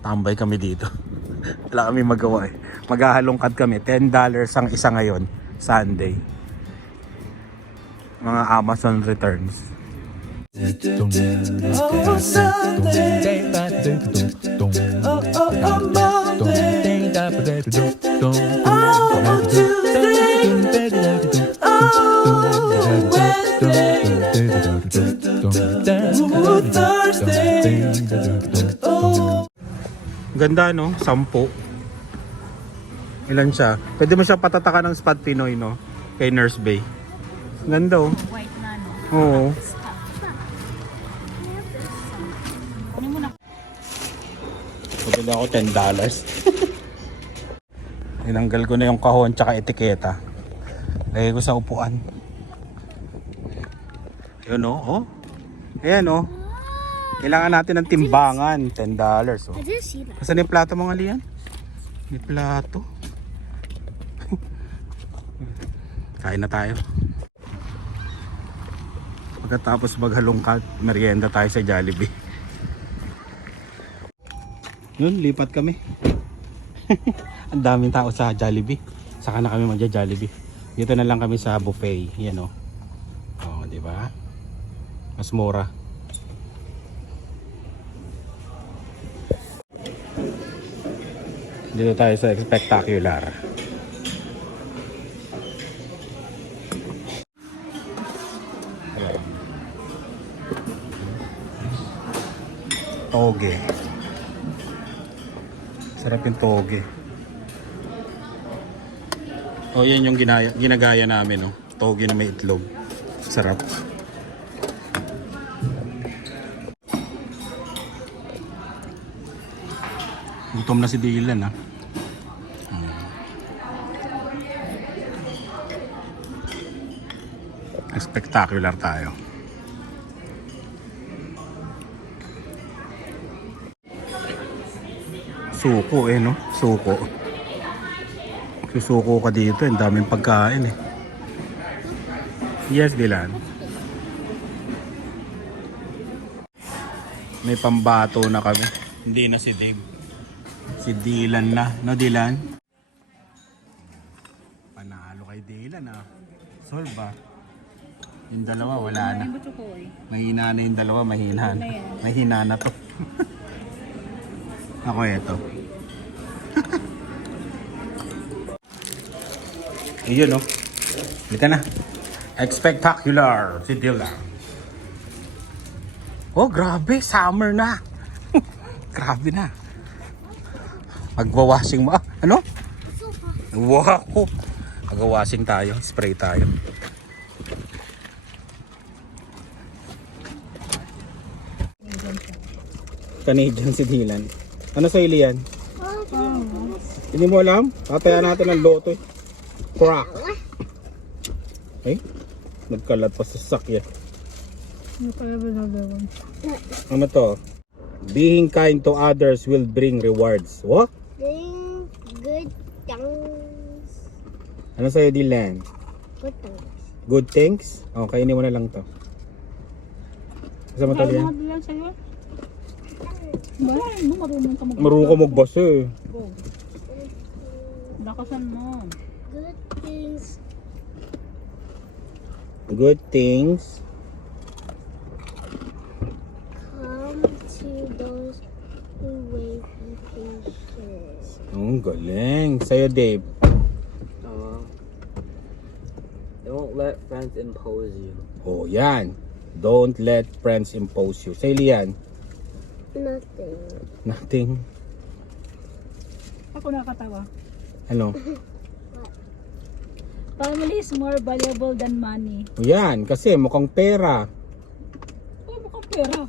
Tambay kami dito. Wala kami magawa eh. Maghahalongkat kami. $10 ang isa ngayon. Sunday. Mga Amazon returns. Oh, Sunday. Oh, Monday. Oh, Tuesday. Oh, Wednesday. Ooh, Thursday. Oh. Ganda no? 10. Ilan siya? Pwede mo siya patatakan ng spot Pinoy no? Kay Nurse Bay. Ganda oh. White na, no? Oo. Pagkita ako $10. Tinanggal ko na yung kahon tsaka etiketa. Lagay ko sa upuan. Yun o. Oh. Ayan o. Oh. Kailangan natin ng timbangan. $10 oh. I didn't see that. Kasan yung plato mga liyan? May plato. Kain na tayo. Pagkatapos maghalongkat, merienda tayo sa Jollibee. Yun, lipat kami. Ang daming tao sa Jollibee. Saka na kami magja-Jollibee. Dito na lang kami sa buffet. Yan o. Oh, di ba? Mas mura. Dito tayo sa Spectacular. Toge. Sarap yung toge. Oh, yan yung ginagaya namin, no? Toge na may itlog. Sarap. Gutom na si Dylan, ha? Spectacular tayo. Suko eh, no? Suko. Susuko ka dito, ang daming pagkain eh. Yes, Dylan. May pambato na kami. Hindi na si Dave. Si Dylan na. No, Dylan? Panalo kay Dylan, ah. Solve ba? Yung dalawa, wala na. Mahina na yung dalawa, mahina na. Mahina na to. Ako ito. Iyon no. Halika na. Spectacular si Dylan. Oh, grabe, summer na. Grabe na. Magwa-washing mo. Ano? Wow. Magwa-washing tayo, spray tayo. Canadian si Dylan. Ano sa ilian? Hindi mo alam? Tataya natin ang loto eh. Crack. Ay, nagkalat pa sa sakya. Ano to? Being kind to others will bring rewards. What? Bring good things. Ano sa'yo, Dylan? Good things. Good things? O, kainin mo na lang to. Kasama to yan? Marunong ka magbasa eh. Lakasan mo. Good things. Good things. Come to those who wait patience. Ang galing. Sa'yo, Dave. Don't let friends impose you. Oh, yan. Don't let friends impose you. Sa'yo, Lian. Nothing. Nothing. Ako nakatawa. Ano? Family is more valuable than money. O yan, kasi mukhang pera. Oh, mukhang pera.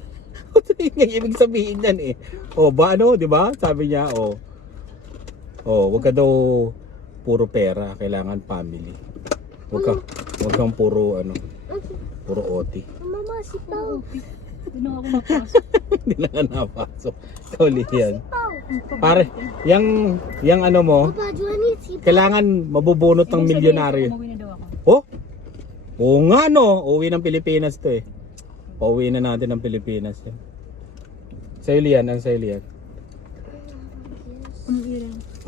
Ito yung ibig sabihin yan eh. O ba ano, di ba? Sabi niya, wag ka daw puro pera, kailangan family. Wag kang puro puro OT. Mama, si Pao. Hindi na ako napasok. Hindi na nga napasok. Kauli yan. Pare, yang ano mo, Papa, do I need si Pao? kailangan mabubunot ng milyonaryo. Umuwi na daw ako. Oh? Oo nga no, uwi ng Pilipinas to eh. Pauwi na natin ng Pilipinas. Sa'yo Lian, ang sa'yo Lian?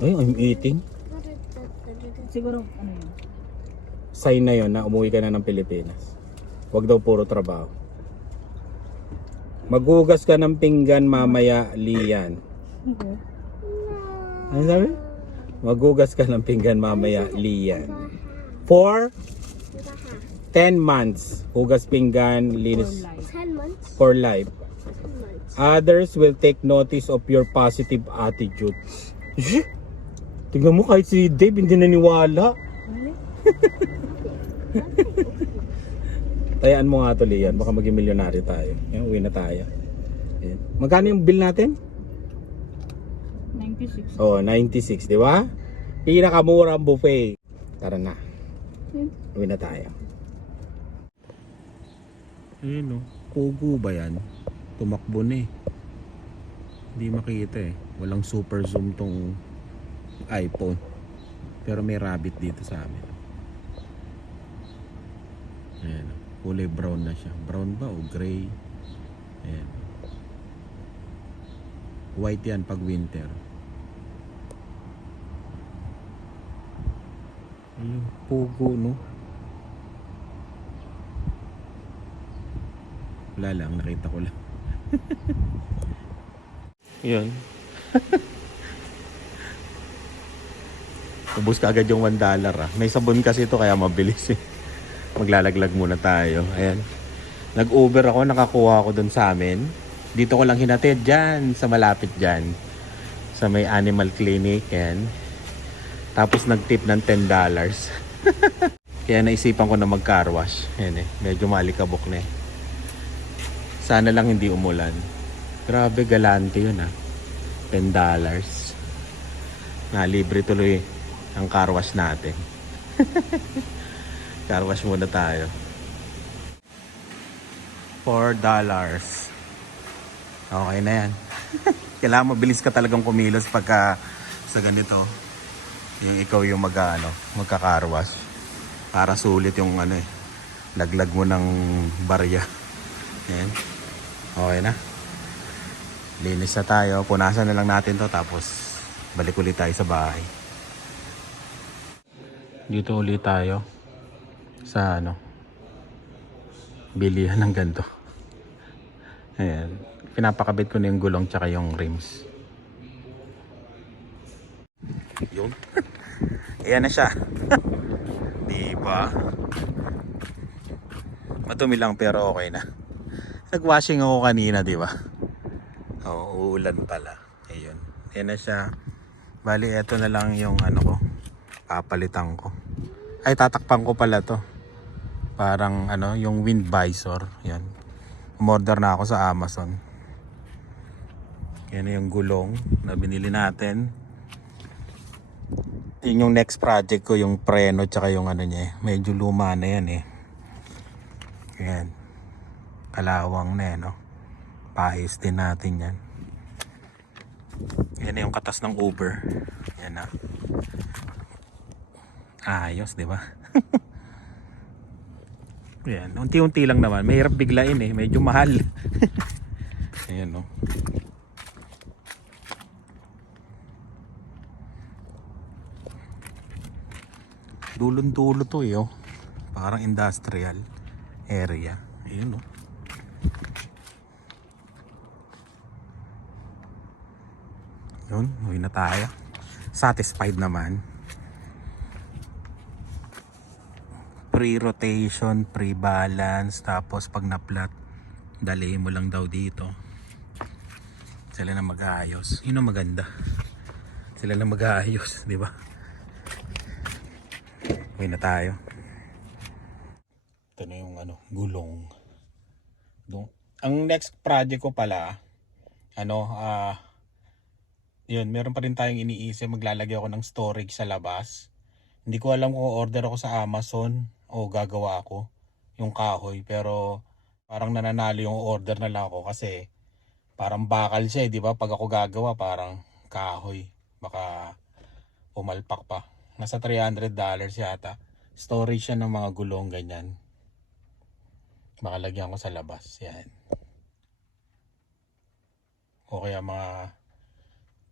Ay, I'm eating. Siguro, ano yun? Sign na yon na umuwi ka na ng Pilipinas. Huwag daw puro trabaho. Maghugas ka ng pinggan mamaya, Lian. Okay. Ano sabi? Maghugas ka ng pinggan mamaya, Lian. For 10 months. Hugas pinggan, For linis life. 10 months? for life. 10 months. Others will take notice of your positive attitude. Eh? Tingnan mo, kahit si Dave hindi naniwala. Really? Tayaan mo nga to, Lian. Baka maging milyonaryo tayo. Yan, uwi na tayo. Yan. Magkano yung bill natin? 96. Oh, 96, di ba? Pinakamura ang buffet. Tara na. Uwi na tayo. Ayun, oh. Kugo ba yan? Tumakbo na eh. Hindi makita eh. Walang super zoom tong iPhone. Pero may rabbit dito sa amin. Ayan, oh. Kulay brown na siya. Brown ba o gray? Ayan. White yan pag winter. Ayun, pugo no. Wala lang, nakita ko lang. Yun. Ubus ka agad yung $1 ah. May sabon kasi ito kaya mabilis eh. Maglalaglag muna tayo. Ayan. Nag-Uber ako, nakakuha ako dun sa amin. Dito ko lang hinatid dyan, sa malapit dyan. Sa may animal clinic. Ayan. Tapos nag-tip ng $10. Kaya naisipan ko na mag-car wash. Ayan eh, medyo malikabok na eh. Sana lang hindi umulan. Grabe, galante yun ah. $10. Libre tuloy ang car wash natin. Car wash muna tayo. $4. Okay na yan. Kailangan mabilis ka talagang kumilos pagka sa ganito. Yung ikaw yung magka-car wash. Para sulit yung laglag mo ng barya. Yan. Okay na. Linis na tayo. Punasan na lang natin to tapos balik ulit tayo sa bahay. Dito ulit tayo sa bilihan ng ganito. Ayan. Pinapakabit ko na yung gulong tsaka yung rims. Yun. Ayan na siya. Diba? Madumi lang pero okay na. Nag-washing ako kanina, diba? Oo, uulan pala. Ayun. Ayan na siya. Bali, eto na lang yung ko. Papalitan ko. Ay, tatakpan ko pala to. Parang yung wind visor. Yan. Umorder na ako sa Amazon. Yan yung gulong na binili natin. Yun yung next project ko, yung preno tsaka yung niya. Medyo luma na yan eh. Yan. Kalawang na no. Pahis din natin yan. Yan na yung katas ng Uber. Yan na. Ayos, di ba? Yan, unti-unti lang naman. Mahirap biglain eh, medyo mahal. Ayan no. Dulon-dulo to eh, oh. Parang industrial area. Ayun no. Yun, uwi na tayo. Satisfied naman. Pre-rotation, pre-balance, tapos pag na-flat, dalihin mo lang daw dito. Sila na mag-aayos. Yun ang maganda. Sila na mag-aayos, di ba? Uwi na tayo. Ito na yung gulong. Ang next project ko pala, yun, meron pa rin tayong iniisip. Maglalagay ako ng storage sa labas. Hindi ko alam kung order ako sa Amazon o gagawa ako yung kahoy. Pero parang nananalo yung order na lang ako kasi parang bakal siya, di ba? Pag ako gagawa, parang kahoy. Baka pumalpak pa. Nasa $300 yata. Storage siya ng mga gulong ganyan. Baka lagyan ko sa labas. Yan. O kaya mga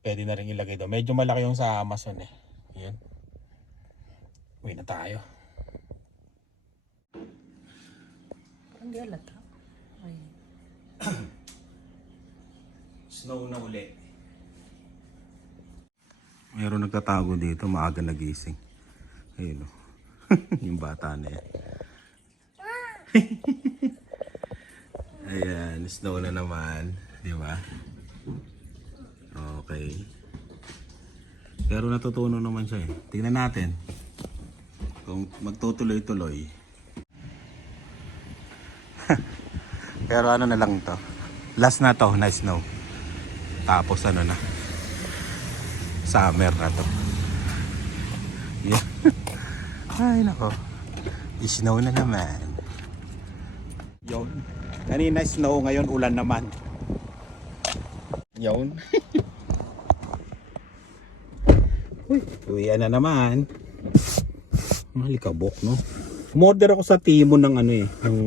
Pwede na rin ilagay doon. Medyo malaki yung sa Amazon eh. Ayan. Uwi na tayo. Hindi alata. Ay. Snow na uli. Mayroon nagtatago dito, maaga nagising. Ayun o. Yung bata na yan. Ayan, snow na naman. Di ba? Okay. Pero natutunan naman siya eh. Tingnan natin kung magtutuloy-tuloy. Pero ano na lang to. Last na to, na snow. Tapos ano na. Summer na to. Yeah. Ay nako. Snow na naman. Yun. Kanina snow, ngayon ulan naman. Yun. Uy, uwian na naman. Malikabok, no? Umorder ako sa Timo ng ano eh, ng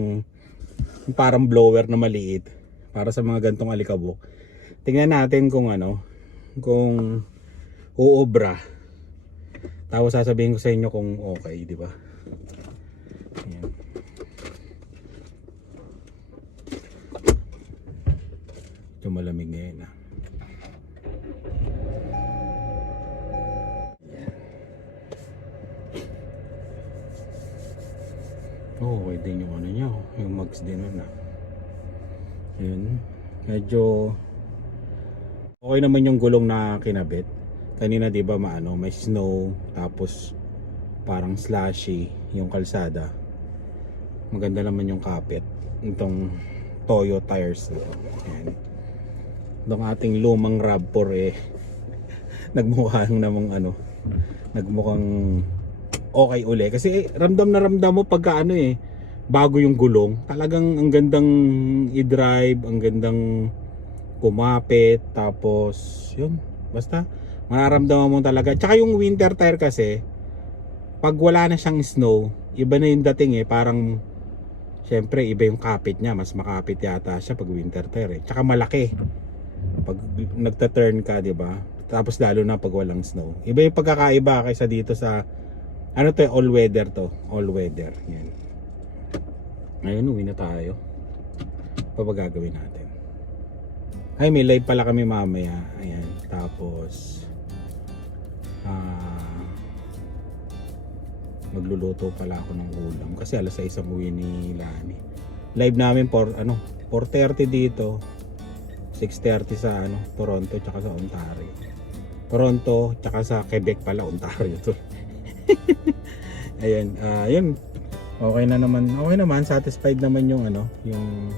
parang blower na maliit para sa mga gantong alikabok. Tingnan natin kung ano, kung uobra. Tapos sasabihin ko sa inyo kung okay, di ba? Ayan. Ito malamig ngayon ah. Oh, okay din yung ano nyo, yung mags din nun ah. Yun, medyo okay naman yung gulong na kinabit. Kanina di ba maano, may snow, tapos parang slushy yung kalsada. Maganda naman yung kapit itong Toyo tires na to. Ayan. Itong ating lumang RAV4 eh nagmukhang namang ano, nagmukhang okay uli kasi ramdam na ramdam mo pagka ano eh bago yung gulong, talagang ang gandang i-drive, ang gandang kumapit, tapos yun, basta mararamdaman mo talaga. Tsaka yung winter tire kasi pag wala na siyang snow, iba na yung dating eh, parang syempre iba yung kapit niya, mas makapit yata siya pag winter tire eh. Tsaka malaki pag nagta-turn ka, di ba? Tapos lalo na pag walang snow, iba yung pagkakaiba kaysa dito sa ano to, all weather to, all weather. Yan. Ngayon uwi na tayo. Pa ba gagawin natin? Ay, may live pala kami mamaya. Ayan, tapos magluluto pala ako ng ulam kasi alas 6 ang uwi ni Lani. Live namin for ano, 4:30 dito, 6:30 sa ano, Toronto tsaka sa Ontario. Toronto tsaka sa Quebec pala, Ontario to. Ayan, yun. Okay na naman. Okay naman, satisfied naman yung ano, yung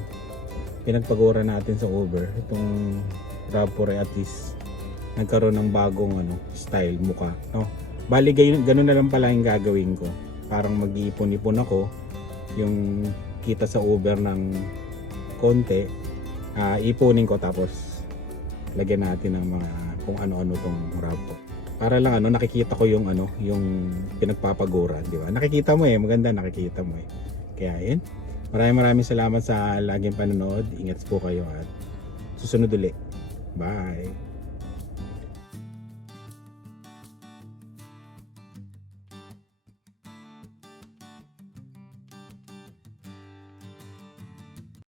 pinagpagura natin sa Uber. Itong RAV4 at least nagkaroon ng bagong ano, style, muka, no? Bali ganun na lang pala yung gagawin ko. Parang mag-iipon-ipon ako yung kita sa Uber ng konti, ipunin ko tapos lagyan natin ng mga kung ano-ano tong RAV4. Para lang ano, nakikita ko yung ano, yung pinagpapaguran, di ba? Nakikita mo eh, maganda nakikita mo eh. Kaya yun. Maraming salamat sa laging panonood. Ingat po kayo at susunod ulit. Bye.